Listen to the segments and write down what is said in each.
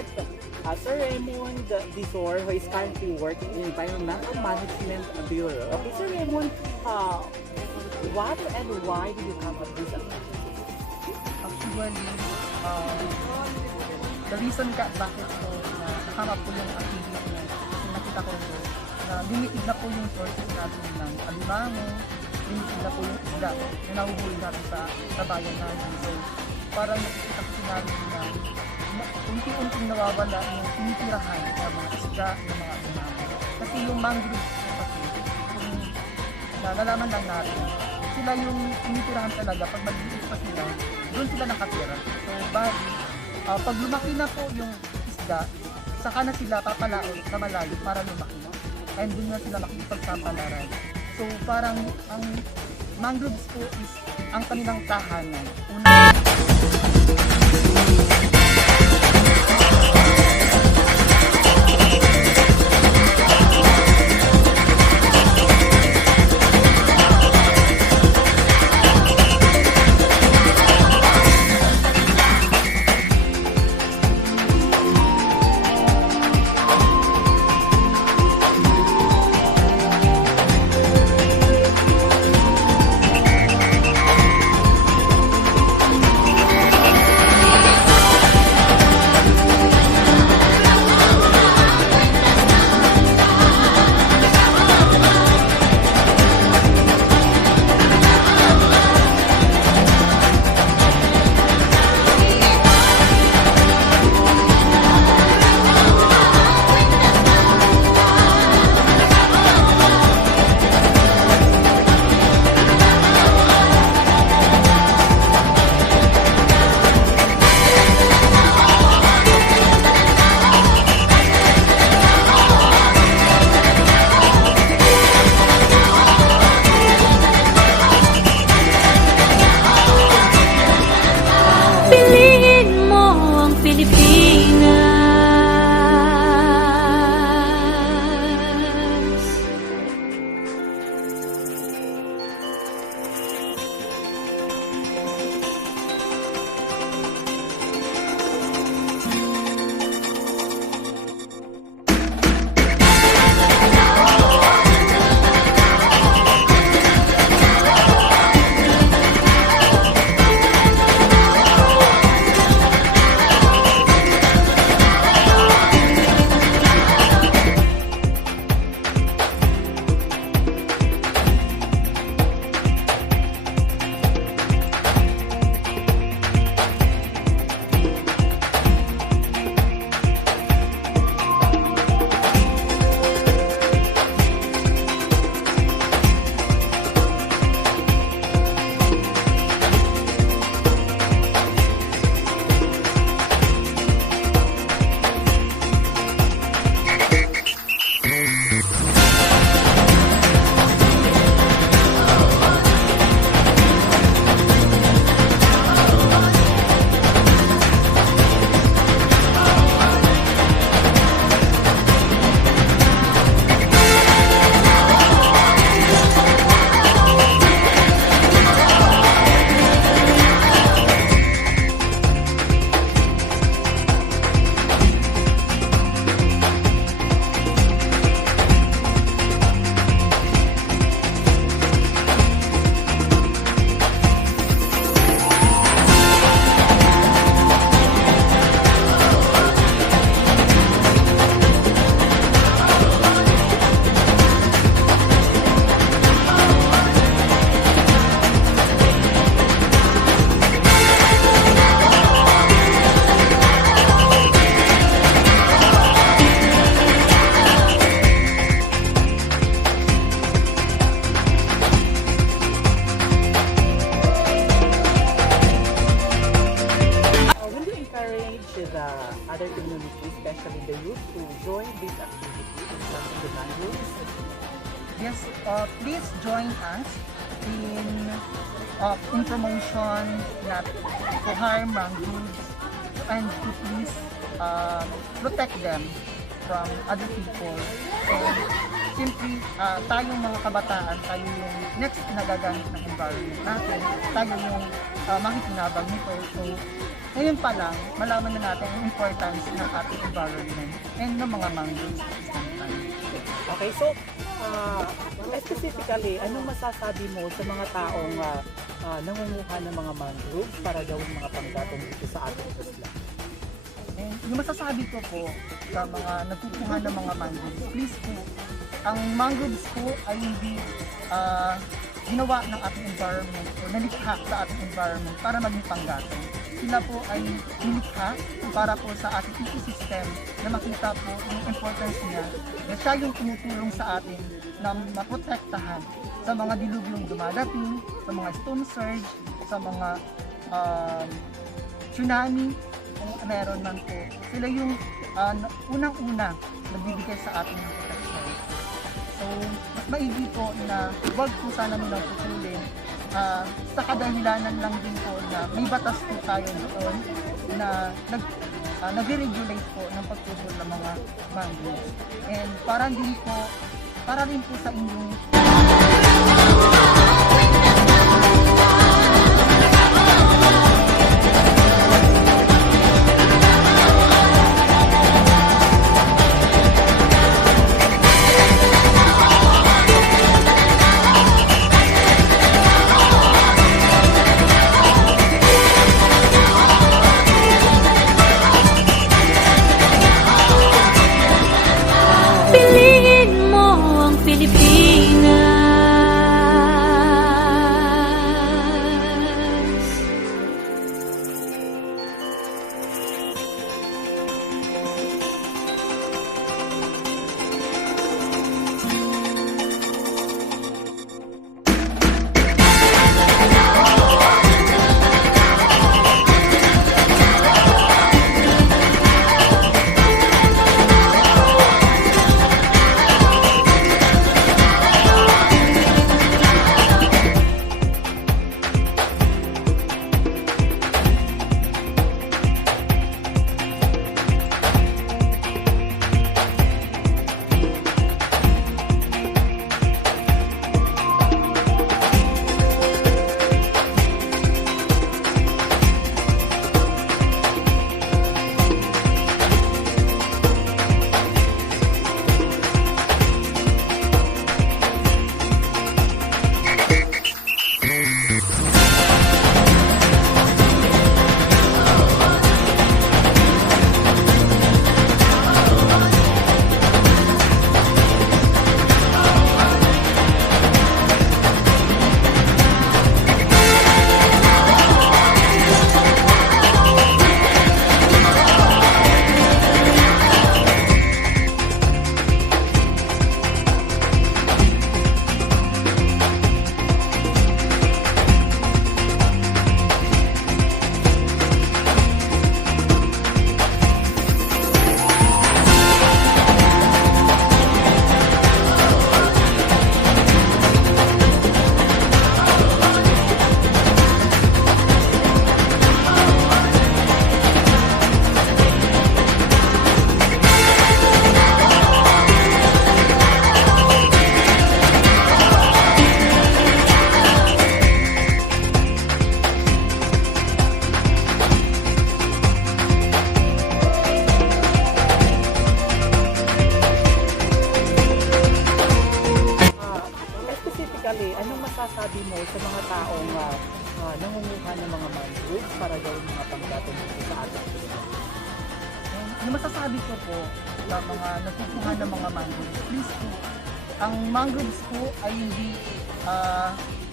meet Sir Raymond Disor, who is currently working in Environmental Management Bureau. Okay, Sir Raymond, what and why did you come up with this activity? Actually, the reason bakit ko nakama po yung activity na kasi nakita ko po na limited na po yung sources natin ng alimango, limited na po yung isda na nahuhuli natin sa bayan natin. So, parang nakikita ko namin na unti-unting nawawala yung tinitirahan ng mga isda, ng mga alimango. Kasi yung mangrove kasi, kung nalalaman lang natin, sila yung tinitirahan talaga. Pag mag-iis pa sila, doon sila nakatira. So, bali, pag lumaki na po yung isda, saka na sila papalaot sa malayo para lumaki na. And doon na sila makikipagsampalaran. So, parang ang mangroves po is ang kanilang tahanan. other communities, especially the youth, to join this activity in the Mangroves? Yes, please join us in promotion not to harm mangroves and to please protect them from other people. So, simply, tayong mga kabataan, tayo yung next nagagamit ng environment natin, tayo yung makikinabang nito. So, ngayon pa lang, malaman na natin ang importance ng ating environment and ng mga mangroves at the same time. Okay, so specifically, anong masasabi mo sa mga taong nangunguha ng mga mangroves para gawing mga panggatong dito sa ating isla? And yung masasabi ko po sa mga nagkukuha ng mga mangroves, please po, ang mangroves po ay hindi ginawa ng ating environment o nalikha sa ating environment para maging panggatong. Sila po ay nilikha para po sa ating ecosystem na makita po yung importance niya na siya yung tumutulong sa atin na maprotektahan sa mga dilubyong dumadating, sa mga storm surge, sa mga tsunami, kung meron man po. Sila yung unang-una nagbibigay sa atin ng protection. So, mas maigi po na huwag po sana nilang putulin sa kadahilanan lang din po na may batas po tayo doon na nag-regulate po ng pagtutol ng mga mangroves. And para rin po sa inyong Piliin mo ang Pilipinas. Specifically, anong masasabi mo sa mga taong nangunguha ng mga mangroves para gawing mga panggatong dito sa ating isla? yung masasabi ko po sa mga nagkukuha ng mga mangroves, please po, ang mangroves po ay hindi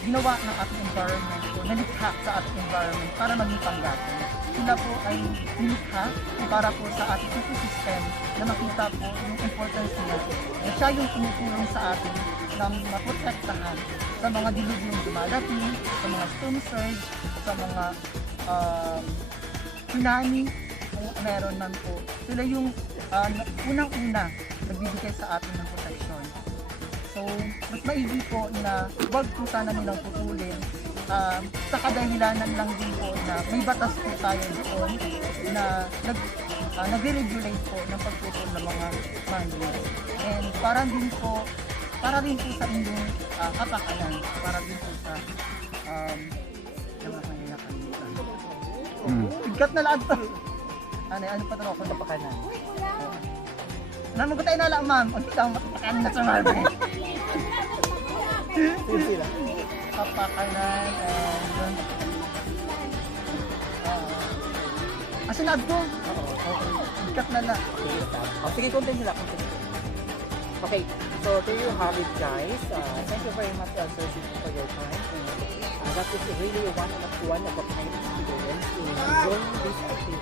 ginawa ng ating environment o nalikha sa ating environment para maging panggatong. Sila po ay nilikha para po sa ating ecosystem na makita po yung importance niya na siya yung tumutulong sa atin na maprotektahan sa mga dilubyong dumadating, sa mga storm surge, sa mga tsunami, kung meron man po. Sila yung unang-una nagbibigay sa atin ng protection. So, mas maigi po na huwag po sana nilang putulin sa kadahilanan lang din po na may batas po tayo doon na nag-regulate po ng pagtutol ng mga mangroves. And para rin po sa inyong kapakanan, para din po sa mga kanilang Bigat na lahat to. Ano pa ito ako na pakanan? Naman ko tayo na lang, ma'am. Ang kita mapakanan na sa ma'am. Sila. Papakanan and... Asin lahat to? Bigat na lang. Oh, sige, continue lang. Okay, so there you have it, guys. Thank you very much, Sir, for your time. And, that is really one of a kind experience in doing this activity.